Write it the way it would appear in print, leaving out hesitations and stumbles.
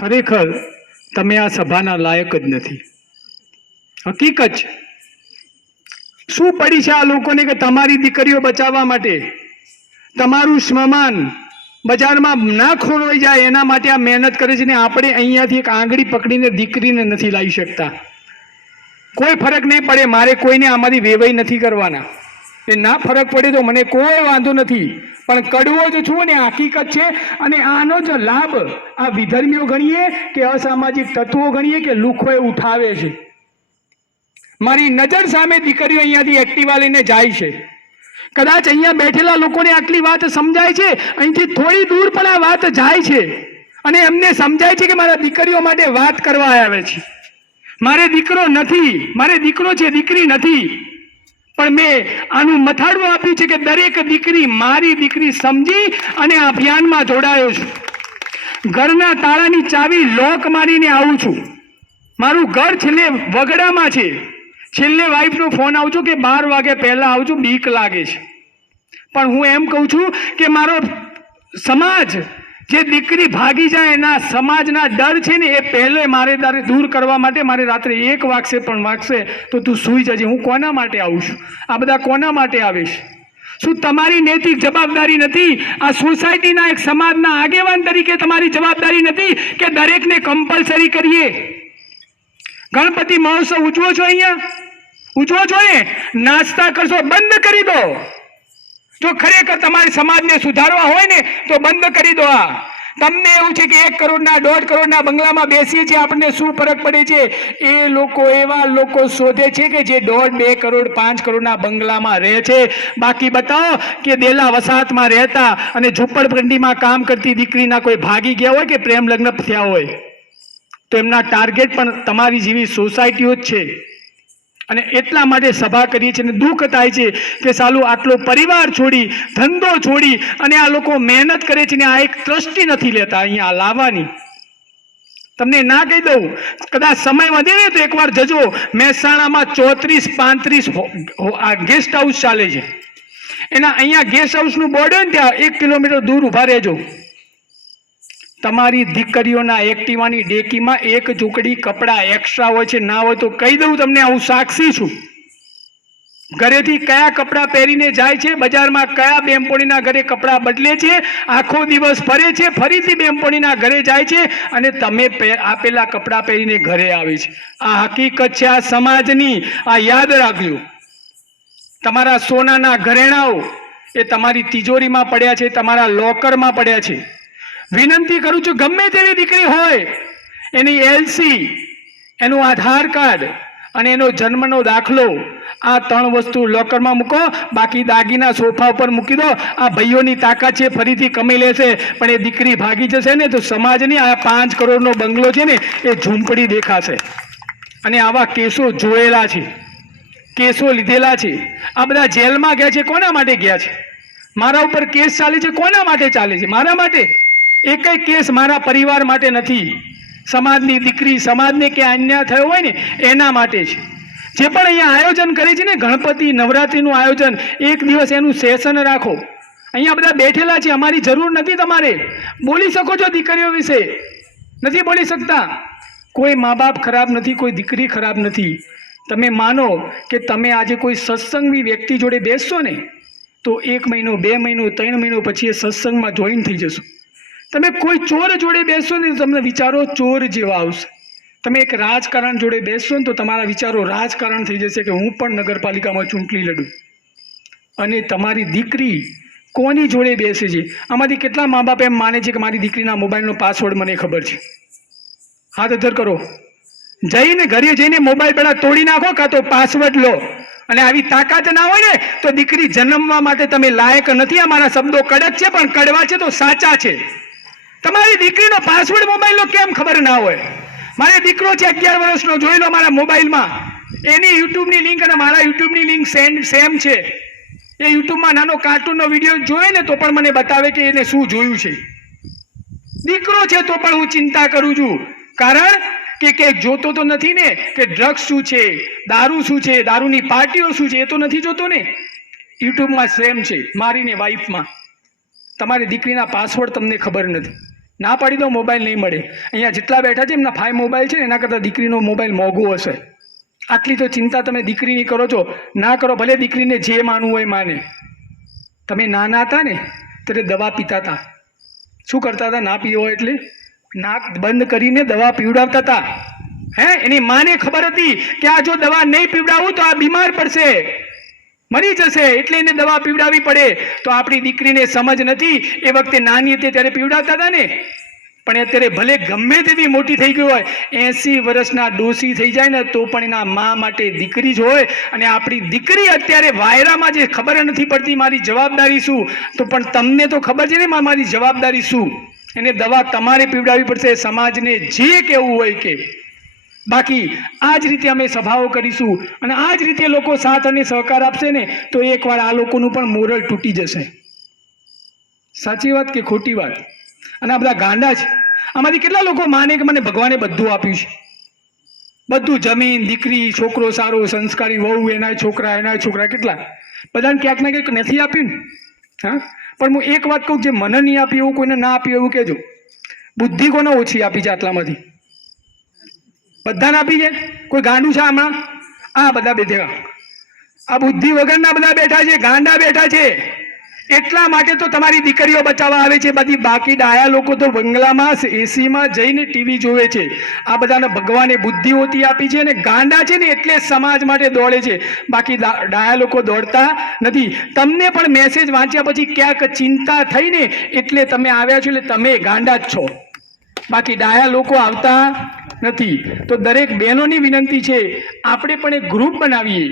ખરેખર તમે આ સભાના લાયક જ નથી. હકીકત છે. શું પડી છે આ લોકોને કે તમારી દીકરીઓ બચાવવા માટે તમારું સ્મશાન બજારમાં ના ખોરવાઈ જાય એના માટે આ મહેનત કરે છે ને આપણે અહીંયાથી એક આંગળી પકડીને દીકરીને નથી લાવી શકતા. કોઈ ફરક નહીં પડે, મારે કોઈને આમાંથી વેવાઈ નથી કરવાના. એ ના ફરક પડે તો મને કોઈ વાંધો નથી, પણ કડવો જ છું ને હકીકત છે. અને આનો જ લાભ આ વિધર્મીઓ ગણીએ કે અસામાજિક તત્વો ગણીએ કે લુખોએ ઉઠાવે છે. મારી નજર સામે દીકરીઓ અહીંયાથી એક્ટિવા લઈને જાય છે. કદાચ અહીંયા બેઠેલા લોકોને આટલી વાત સમજાય છે, અહીંથી થોડી દૂર પણ આ વાત જાય છે અને એમને સમજાય છે કે મારા દીકરીઓ માટે વાત કરવા આવે છે. મારે દીકરો નથી, મારે દીકરો છે, દીકરી નથી. પણ મેં આનું મથાળું આપ્યું છે કે દરેક દીકરી મારી દીકરી સમજી અને આ અભિયાનમાં જોડાયો છું. ઘરના તાળાની ચાવી લોક મારીને આવું છું. મારું ઘર છેલ્લે વગડામાં છે. છેલ્લે વાઈફનો ફોન આવજો કે 12 વાગે પહેલા આવજો, બીક લાગે છે. પણ હું એમ કહું છું કે મારો સમાજ જે દીકરી ભાગી જાય એના સમાજના ડર છે ને એ પહેલે મારે દૂર કરવા માટે મારે રાત્રે 1 વાગશે પણ વાગશે તો તું સૂઈ જજે. હું કોના માટે આવું છું? આ બધા કોના માટે આવે છે? શું તમારી નૈતિક જવાબદારી નથી? આ સોસાયટીના એક સમાજના આગેવાન તરીકે તમારી જવાબદારી નથી કે દરેકને કમ્પલસરી કરીએ? ગણપતિ મહોત્સવ ઉજવો છો, અહીંયા ઉજવો છો ને, નાસ્તા કરશો બંધ કરી દો. જો ખરેખર તમારે સમાજને સુધારવા હોય ને તો બંધ કરી દો. આ તમને એવું છે કે 1 કરોડના 1.5 કરોડના બંગલામાં બેસીએ છીએ, આપણને શું ફરક પડે છે? એ લોકો એવા લોકો શોધે છે કે જે 1.5, 2 કરોડ 5 કરોડના બંગલામાં રહે છે. બાકી બતાવો કે દેલા વસાહતમાં રહેતા અને ઝૂંપડપટ્ટીમાં કામ કરતી દીકરીના કોઈ ભાગી ગયા હોય કે પ્રેમ લગ્ન થયા હોય તો એમના ટાર્ગેટ પણ તમારી જેવી સોસાયટીઓ જ છે. અને એટલા માટે સભા કરીએ છીએ અને દુઃખ થાય છે કે સાલું આટલો પરિવાર છોડી, ધંધો છોડી અને આ લોકો મહેનત કરે છે ને આ એક ટ્રસ્ટી નથી લેતા અહીંયા લાવવાની. તમને ના કહી દઉં, કદાચ સમય વધે ને તો એકવાર જજો. મહેસાણામાં 34-35 આ ગેસ્ટ હાઉસ ચાલે છે. એના અહીંયા ગેસ્ટ હાઉસનું બોર્ડ હોય ને ત્યાં 1 કિલોમીટર દૂર ઊભા રહેજો. તમારી દીકરીઓના એક્ટિવાની ડેકીમાં 1 ઝૂંકડી કપડાં એક્સ્ટ્રા હોય છે. ના હોય તો કહી દઉં તમને, હું સાક્ષી છું. ઘરેથી કયા કપડાં પહેરીને જાય છે, બજારમાં કયા બેનપણીના ઘરે કપડાં બદલે છે, આખો દિવસ ફરે છે, ફરીથી બેનપણીના ઘરે જાય છે અને તમે આપેલા કપડાં પહેરીને ઘરે આવે છે. આ હકીકત છે આ સમાજની. આ યાદ રાખજો. તમારા સોનાના ઘરેણાઓ એ તમારી તિજોરીમાં પડ્યા છે, તમારા લોકરમાં પડ્યા છે. વિનંતી કરું છું, ગમે તેવી દીકરી હોય એની LC, એનું આધાર કાર્ડ અને એનો જન્મનો દાખલો, આ 3 વસ્તુ લોકરમાં મૂકો. બાકી દાગીના સોફા ઉપર મૂકી દો. આ ભાઈઓની તાકાત છે, ફરીથી કમાઈ લેશે. પણ એ દીકરી ભાગી જશે ને તો સમાજની આ 5 કરોડનો બંગલો છે ને એ ઝૂંપડી દેખાશે. અને આવા કેસો જોયેલા છે, કેસો લીધેલા છે. આ બધા જેલમાં ગયા છે, કોના માટે ગયા છે? મારા ઉપર કેસ ચાલે છે, કોના માટે ચાલે છે? મારા માટે. એકય કેસ મારા પરિવાર માટે નથી. સમાજની દીકરી, સમાજને કે અન્યાય થયો હોય ને એના માટે છે. જે પણ અહીંયા આયોજન કરે છે ને, ગણપતિ નવરાત્રિનું આયોજન, એક દિવસ એનું સેશન રાખો. અહીંયા બધા બેઠેલા છે, અમારી જરૂર નથી. તમારે બોલી શકો છો દીકરીઓ વિશે, નથી બોલી શકતા. કોઈ મા બાપ ખરાબ નથી, કોઈ દીકરી ખરાબ નથી. તમે માનો કે તમે આજે કોઈ સત્સંગી વ્યક્તિ જોડે બેસશો ને તો 1 મહિનો, 2 મહિનો, 3 મહિનો પછી એ સત્સંગમાં જોઈન થઈ જશો. તમે કોઈ ચોર જોડે બેસશો ને તો તમને વિચારો ચોર જેવા આવશે. તમે એક રાજકારણ જોડે બેસશો ને તો તમારા વિચારો રાજકારણ થઈ જશે કે હું પણ નગરપાલિકામાં ચૂંટણી લડું. અને તમારી દીકરી કોની જોડે બેસે છે? આમાંથી કેટલા મા બાપ એમ માને છે કે મારી દીકરીના મોબાઈલનો પાસવર્ડ મને ખબર છે? હાથ અધર કરો. જઈને ઘરે જઈને મોબાઈલ પહેલાં તોડી નાખો, કાં તો પાસવર્ડ લો. અને આવી તાકાત ના હોય ને તો દીકરી જન્મવા માટે તમે લાયક નથી. અમારા શબ્દો કડક છે પણ કડવા છે તો સાચા છે. તમારી દીકરીનો પાસવર્ડ મોબાઈલનો કેમ ખબર ના હોય? મારે દીકરો છે 11 વર્ષનો, જોઈ લો મારા મોબાઈલમાં. એની યુટ્યુબની લિંક અને મારા યુટ્યુબની લિંક સેમ છે. એ યુટ્યુબમાં નાનો કાર્ટૂનનો વિડીયો જોયે ને તો પણ મને બતાવે કે એને શું જોયું છે. દીકરો છે તો પણ હું ચિંતા કરું છું. કારણ કે જોતો તો નથી ને કે ડ્રગ્સ શું છે, દારૂ શું છે, દારૂની પાર્ટીઓ શું છે, એ તો નથી જોતો ને. યુટ્યુબમાં સેમ છે મારીને વાઈફમાં. તમારી દીકરીના પાસવર્ડ તમને ખબર નથી. ના પાડી દો, મોબાઈલ નહીં મળે. અહીંયા જેટલા બેઠા છે એમના 5 મોબાઈલ છે ને એના કરતાં દીકરીનો મોબાઈલ મોંઘો હશે. આટલી તો ચિંતા તમે દીકરીની કરો છો. ના કરો, ભલે દીકરીને જે માનવું હોય માને. તમે નાના હતા ને ત્યારે દવા પીતા હતા. શું કરતા હતા? ના પીવો એટલે નાક બંધ કરીને દવા પીવડાવતા હતા. એની માને ખબર હતી કે આ જો દવા નહીં પીવડાવું તો આ બીમાર પડશે, મરી જશે, એટલે એને દવા પીવડાવવી પડે. તો આપણી દીકરીને સમજ નથી. એ વખતે નાની હતી ત્યારે પીવડાવતા હતા ને. પણ અત્યારે ભલે ગમે તેવી મોટી થઈ ગઈ હોય, 80 વર્ષના ડોસી થઈ જાય ને તો પણ એના મા માટે દીકરી જ હોય. અને આપણી દીકરી અત્યારે વાયરામાં જે ખબર નથી પડતી મારી જવાબદારી શું, તો પણ તમને તો ખબર છે ને મારી જવાબદારી શું. એને દવા તમારે પીવડાવવી પડશે, સમાજને જે કહેવું હોય કે. બાકી આ જ રીતે અમે સભાઓ કરીશું અને આ જ રીતે લોકો સાથ અને સહકાર આપશે ને તો એકવાર આ લોકોનું પણ મોરલ તૂટી જશે. સાચી વાત કે ખોટી વાત? અને આ બધા ગાંડા છે. આમાંથી કેટલા લોકો માને કે મને ભગવાને બધું આપ્યું છે, બધું, જમીન, દીકરી, છોકરો સારો, સંસ્કારી, વહુ, એના છોકરા, કેટલા બધાને ક્યાંક ને ક્યાંક નથી આપ્યું ને. હા, પણ હું એક વાત કહું, જે મને નહીં આપ્યું એવું કોઈને ના આપ્યું એવું કહેજો. બુદ્ધિ કોને ઓછી આપી છે આટલામાંથી? બધાને આપી છે. કોઈ ગાંડું છે હમણાં? આ બધા બેઠા, આ બુદ્ધિ વગરના બધા બેઠા છે, ગાંડા બેઠા છે. એટલા માટે તો તમારી દીકરીઓ બચાવવા આવે છે. બધી બાકી ડાયા લોકો તો બંગલામાં એસીમાં જઈને ટીવી જોવે છે. આ બધાને ભગવાને બુદ્ધિ ઓછી આપી છે અને ગાંડા છે ને એટલે સમાજ માટે દોડે છે. બાકી ડાયા લોકો દોડતા નથી. તમને પણ મેસેજ વાંચ્યા પછી ક્યાંક ચિંતા થઈને એટલે તમે આવ્યા છો, એટલે તમે ગાંડા જ છો. બાકી ડાયા લોકો આવતા નથી. તો દરેક બહેનોની વિનંતી છે, આપણે પણ એક ગ્રુપ બનાવીએ.